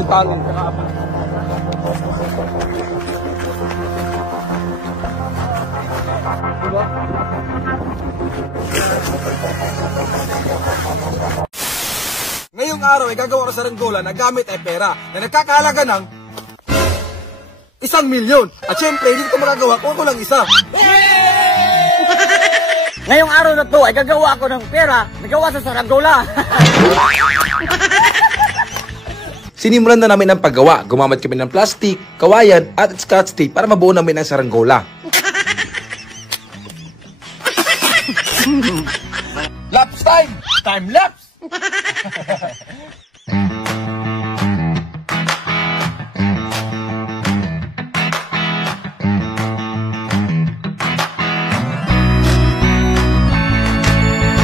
yung tali. Diba? Ngayong araw ay gagawa ko sa saranggola na gamit ay pera na nagkakahalaga ng 1,000,000. At syempre, hindi ko magagawa kung ako lang isa. Ngayong araw na to ay gagawa ako ng pera na gawa sa saranggola. Sinimulan na namin ang paggawa. Gumamit kami ng plastic, kawayan at scotch tape para mabuo namin ang saranggola. Lapse time! Time lapse!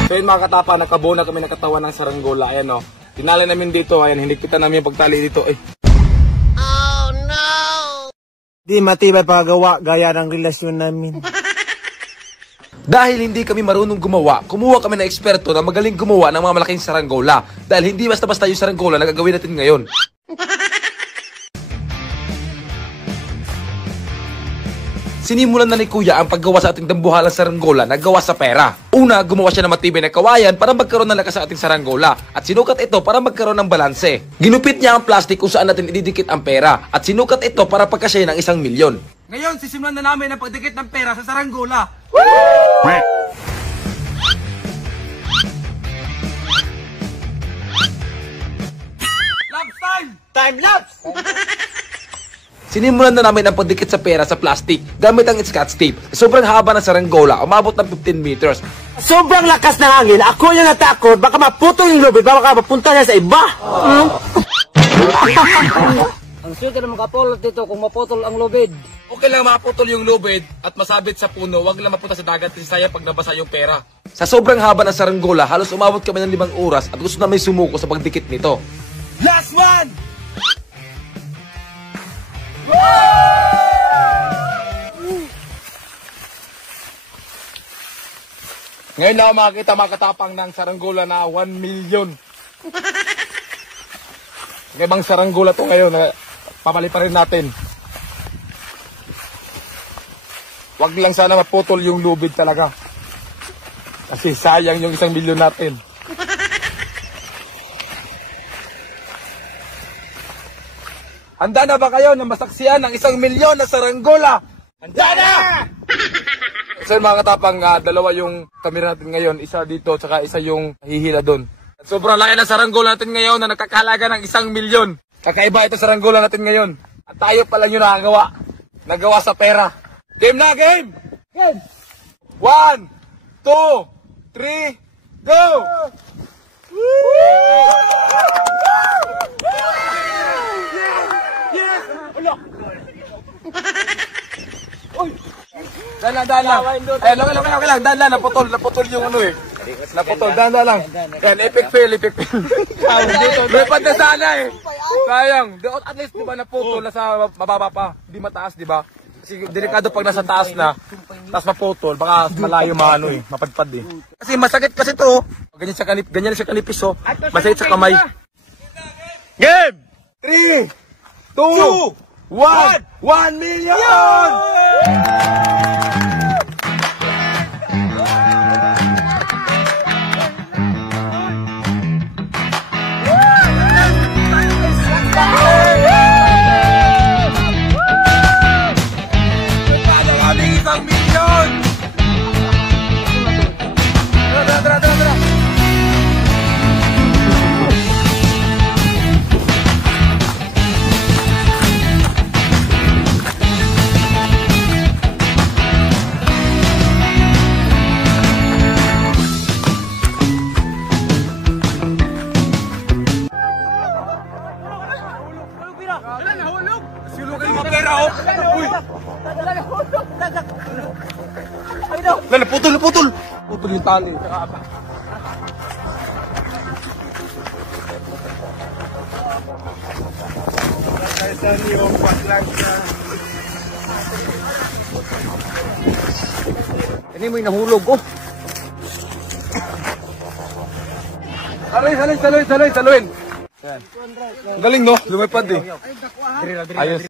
So yun mga katapa, nakabuo na kami ng katawan ng saranggola. Ayan o, tinali namin dito. Ayan, hindi kita namin yung pagtali dito. Ay. Oh no! Di matibay paggawa gaya ng relasyon namin. Dahil hindi kami marunong gumawa, kumuha kami ng eksperto na magaling gumawa ng mga malaking saranggola. Dahil hindi basta-basta yung saranggola na gagawin natin ngayon. Sinimulan na ni Kuya ang paggawa sa ating dambuhalang saranggola na gawa sa pera. Una, gumawa siya ng matibay na kawayan para magkaroon ng lakas sa ating saranggola. At sinukat ito para magkaroon ng balanse. Ginupit niya ang plastic kung saan natin ididikit ang pera. At sinukat ito para pagkasya ng 1,000,000. Ngayon, sisimulan na namin ang pagdikit ng pera sa saranggola. Lapse time! Time lapse! Sinimulan na namin ang pagdikit sa pera sa plastic gamit ang scotch tape. Sobrang haba ng saranggola, umabot ng 15 meters. Sobrang lakas ng hangin, ako yung natakot, baka maputol yung lubid, baka mapunta niya sa iba. Ang suki na makapulot dito kung maputol ang lubid. Okay lang maputol yung lubid at masabit sa puno, wag lang mapunta sa dagat kasi sayang pag nabasa yung pera. Sa sobrang haba ng saranggola, halos umabot kami ng 5 oras at gusto namin sumuko sa pagdikit nito. Last one! Ngayon na makakita mga katapang ng saranggola na 1,000,000. Ibang saranggola to ngayon na papali pa rin natin. Wag lang sana maputol yung lubid talaga. Kasi sayang yung 1,000,000 natin. Handa na ba kayo na masaksiyan ng 1,000,000 na saranggola? Handa na! So mga katapang, dalawa yung camera natin ngayon. Isa dito, tsaka isa yung hihila doon. Sobrang laki na saranggola natin ngayon na nakakahalaga ng 1,000,000. Kakaiba ito saranggola natin ngayon. At tayo pala yung nakagawa. Nagawa sa pera. Game na, game! Game! 1, 2, 3, go! Dahan lang. Eh, okay lang. Dahan lang. Naputol yung ano eh. Naputol. Dahan lang. Yan, epic fail. Lipad na sana eh. Sayang. At least, di ba naputol, nasa mababa pa. Di mataas, di ba? Kasi delikado pag nasa taas na, taas maputol, baka malayo maano eh, mapadpad eh. Kasi masakit kasi to. Ganyan siya kanipis oh. Masakit sa kamay. Game! 3, 2, 1, 1,000,000! Putol yung tali. Ini mo nahulog oh. Saluin. Ang galing, no? Lumipad, eh. Ayos.